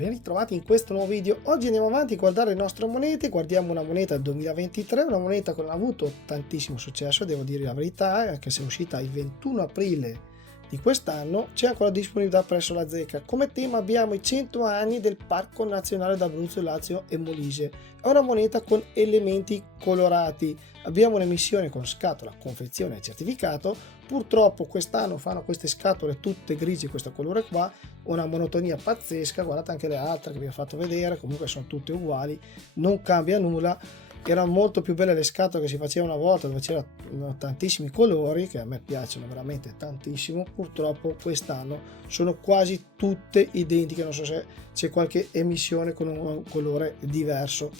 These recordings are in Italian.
Ben ritrovati in questo nuovo video. Oggi andiamo avanti a guardare le nostre monete. Guardiamo una moneta del 2023, una moneta che non ha avuto tantissimo successo, devo dire la verità, anche se è uscita il 21 aprile di quest'anno. C'è ancora disponibilità presso la Zecca. Come tema abbiamo i 100 anni del Parco Nazionale d'Abruzzo, Lazio e Molise. È una moneta con elementi colorati. Abbiamo un'emissione con scatola, confezione e certificato. Purtroppo quest'anno fanno queste scatole tutte grigie, questo colore qua, una monotonia pazzesca. Guardate anche le altre che vi ho fatto vedere, comunque sono tutte uguali, non cambia nulla. Erano molto più belle le scatole che si facevano una volta, dove c'erano tantissimi colori, che a me piacciono veramente tantissimo. Purtroppo quest'anno sono quasi tutte identiche, non so se c'è qualche emissione con un colore diverso.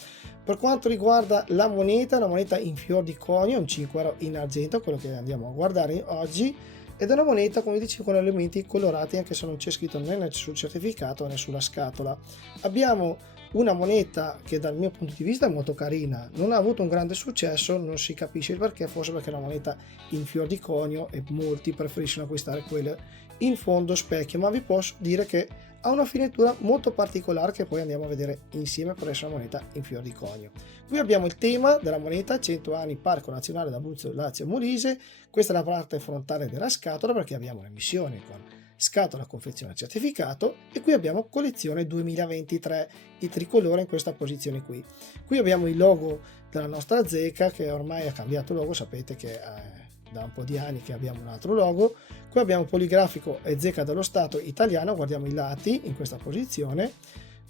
Per quanto riguarda la moneta, una moneta in fior di conio, un 5 euro in argento, quello che andiamo a guardare oggi, ed è una moneta, come dicevo, con elementi colorati, anche se non c'è scritto né sul certificato né sulla scatola. Abbiamo una moneta che dal mio punto di vista è molto carina, non ha avuto un grande successo, non si capisce il perché, forse perché è una moneta in fior di conio e molti preferiscono acquistare quelle in fondo specchio, ma vi posso dire che ha una finitura molto particolare che poi andiamo a vedere insieme per essere una moneta in fior di conio. Qui abbiamo il tema della moneta, 100 anni Parco Nazionale d'Abruzzo, Lazio e Molise. Questa è la parte frontale della scatola, perché abbiamo un'emissione con scatola, confezione, certificato, e qui abbiamo collezione 2023, il tricolore in questa posizione qui. Qui abbiamo il logo della nostra Zecca, che ormai ha cambiato logo, sapete che da un po' di anni che abbiamo un altro logo. Qui abbiamo poligrafico e Zecca dello Stato italiano, guardiamo i lati in questa posizione.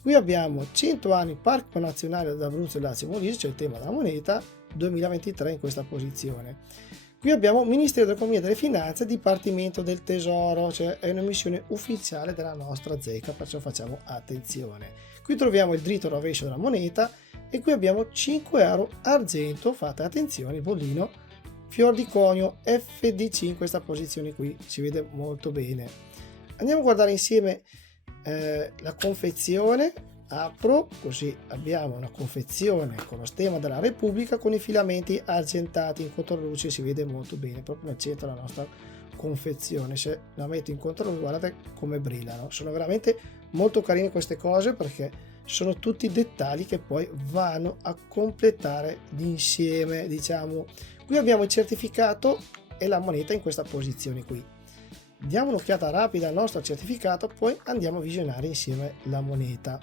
Qui abbiamo 100 anni Parco Nazionale d'Abruzzo, Lazio e Molise, cioè il tema della moneta, 2023 in questa posizione. Qui abbiamo Ministero dell'Economia e delle Finanze, Dipartimento del Tesoro, cioè è un'emissione ufficiale della nostra Zecca, perciò facciamo attenzione. Qui troviamo il dritto rovescio della moneta e qui abbiamo 5 euro argento, fate attenzione, il bollino fior di conio FDC in questa posizione qui, si vede molto bene. Andiamo a guardare insieme la confezione. Apro, così abbiamo una confezione con lo stemma della Repubblica con i filamenti argentati in controluce, si vede molto bene proprio nel centro della nostra confezione. Se la metto in controluce, guardate come brillano, sono veramente molto carine queste cose, perché sono tutti dettagli che poi vanno a completare l'insieme, diciamo. Qui abbiamo il certificato e la moneta in questa posizione qui. Diamo un'occhiata rapida al nostro certificato, poi andiamo a visionare insieme la moneta.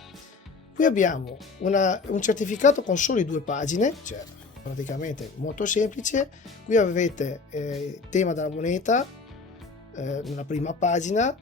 Qui abbiamo un certificato con soli 2 pagine, cioè praticamente molto semplice. Qui avete il tema della moneta, nella prima pagina,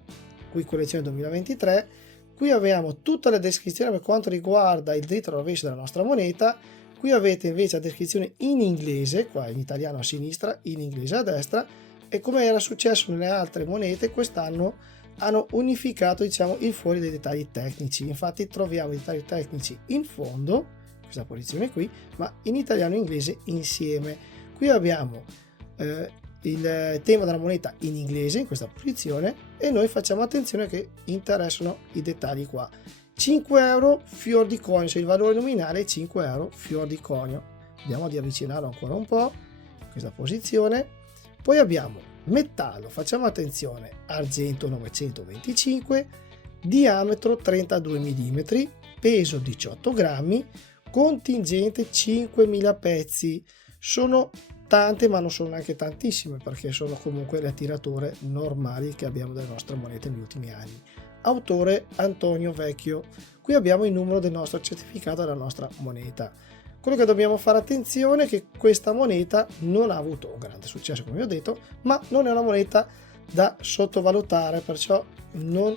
qui collezione 2023. Qui abbiamo tutta la descrizione per quanto riguarda il dritto rovescio della nostra moneta. Qui avete invece la descrizione in inglese, qua in italiano a sinistra, in inglese a destra, e come era successo nelle altre monete, quest'anno hanno unificato, diciamo, il fuori dei dettagli tecnici. Infatti troviamo i dettagli tecnici in fondo, questa posizione qui, ma in italiano e inglese insieme. Qui abbiamo il tema della moneta in inglese in questa posizione, e noi facciamo attenzione che interessano i dettagli qua. 5 euro fior di conio, cioè il valore nominale è 5 euro fior di conio. Andiamo ad avvicinarlo ancora un po', questa posizione. Poi abbiamo metallo, facciamo attenzione, argento 925, diametro 32 mm, peso 18 grammi, contingente 5000 pezzi. Sono tante, ma non sono neanche tantissime, perché sono comunque le tirature normali che abbiamo delle nostre monete negli ultimi anni. Autore Antonio Vecchio. Qui abbiamo il numero del nostro certificato della nostra moneta. Quello che dobbiamo fare attenzione è che questa moneta non ha avuto un grande successo, come vi ho detto, ma non è una moneta da sottovalutare, perciò non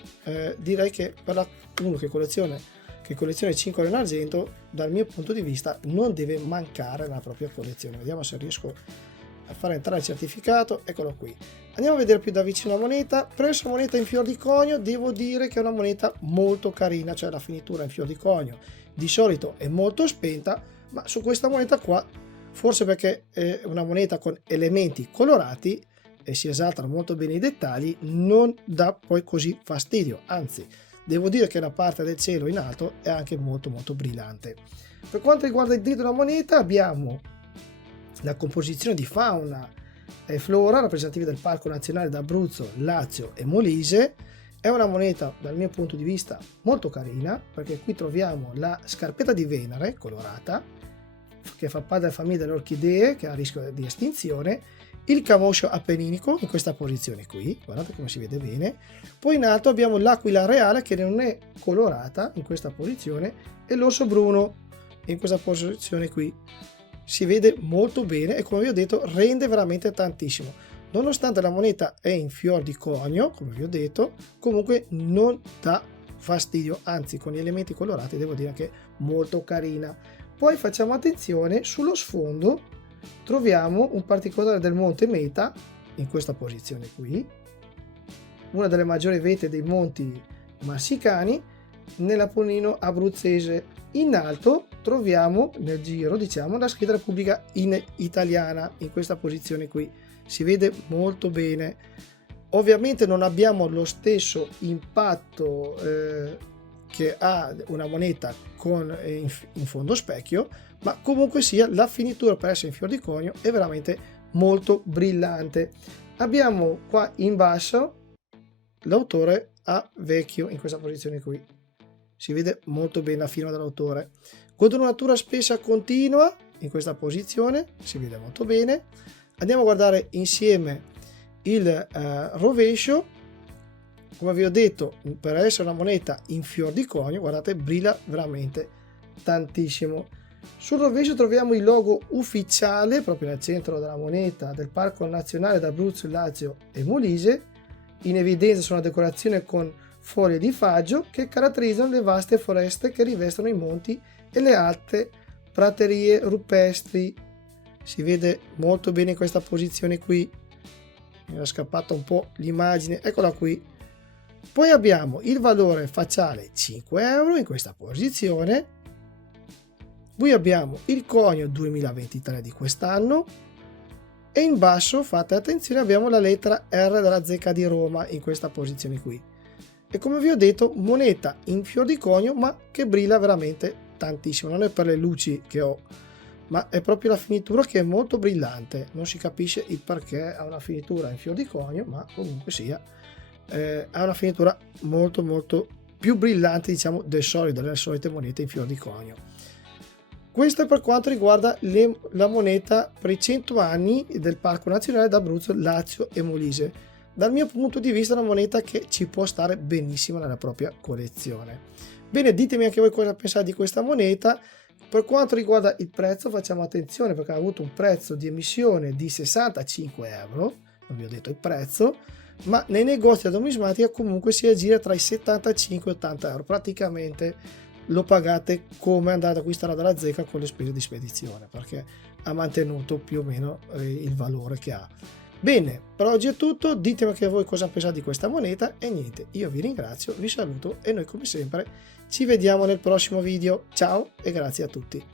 direi che per uno che colleziona 5 euro in argento, dal mio punto di vista non deve mancare nella propria collezione. Vediamo se riesco a fare entrare il certificato. Eccolo qui. Andiamo a vedere più da vicino la moneta. Presso moneta in fior di conio, devo dire che è una moneta molto carina, cioè la finitura in fior di conio di solito è molto spenta, ma su questa moneta qua, forse perché è una moneta con elementi colorati e si esaltano molto bene i dettagli, non dà poi così fastidio, anzi devo dire che la parte del cielo in alto è anche molto brillante. Per quanto riguarda il dritto della moneta, abbiamo la composizione di fauna e flora rappresentative del Parco Nazionale d'Abruzzo, Lazio e Molise, È una moneta dal mio punto di vista molto carina, perché qui troviamo la scarpetta di Venere colorata, che fa parte della famiglia delle orchidee, che ha rischio di estinzione, il camoscio appenninico in questa posizione qui, guardate come si vede bene. Poi in alto abbiamo l'aquila reale che non è colorata in questa posizione, e l'orso bruno in questa posizione qui. Si vede molto bene e, come vi ho detto, rende veramente tantissimo. Nonostante la moneta è in fior di conio, come vi ho detto, comunque non dà fastidio, anzi con gli elementi colorati devo dire che è molto carina. Poi facciamo attenzione, sullo sfondo troviamo un particolare del monte Meta in questa posizione qui, una delle maggiori vette dei monti marsicani nell'Appennino abruzzese. In alto troviamo nel giro, diciamo, la scritta Repubblica in italiana in questa posizione qui, si vede molto bene. Ovviamente non abbiamo lo stesso impatto che ha una moneta con in fondo specchio, ma comunque sia la finitura per essere in fior di conio è veramente molto brillante. Abbiamo qua in basso l'autore a vecchio in questa posizione qui, si vede molto bene la firma dell'autore. Cotonatura spessa continua in questa posizione, si vede molto bene. Andiamo a guardare insieme il rovescio. Come vi ho detto, per essere una moneta in fior di conio, guardate, brilla veramente tantissimo. Sul rovescio troviamo il logo ufficiale proprio nel centro della moneta del Parco Nazionale d'Abruzzo, Lazio e Molise. In evidenza sono una decorazione con foglie di faggio che caratterizzano le vaste foreste che rivestono i monti e le alte praterie rupestri. Si vede molto bene questa posizione qui, mi era scappata un po' l'immagine, eccola qui. Poi abbiamo il valore facciale 5 euro in questa posizione. Qui abbiamo il conio 2023 di quest'anno e in basso, fate attenzione, abbiamo la lettera R della Zecca di Roma in questa posizione qui. E come vi ho detto, moneta in fior di conio ma che brilla veramente tantissimo, non è per le luci che ho, ma è proprio la finitura che è molto brillante. Non si capisce il perché ha una finitura in fior di conio, ma comunque sia ha una finitura molto più brillante, diciamo, del solito, delle solite monete in fior di conio. Questo è per quanto riguarda la moneta per i 100 anni del Parco Nazionale d'Abruzzo, Lazio e Molise. Dal mio punto di vista è una moneta che ci può stare benissimo nella propria collezione. Bene, ditemi anche voi cosa pensate di questa moneta. Per quanto riguarda il prezzo, facciamo attenzione perché ha avuto un prezzo di emissione di 65 euro, non vi ho detto il prezzo, ma nei negozi da numismatica comunque si aggira tra i 75 e 80 euro, praticamente lo pagate come andare ad acquistare dalla Zecca con le spese di spedizione, perché ha mantenuto più o meno il valore che ha. Bene, per oggi è tutto, ditemi anche voi cosa pensate di questa moneta e niente, io vi ringrazio, vi saluto e noi come sempre ci vediamo nel prossimo video. Ciao e grazie a tutti.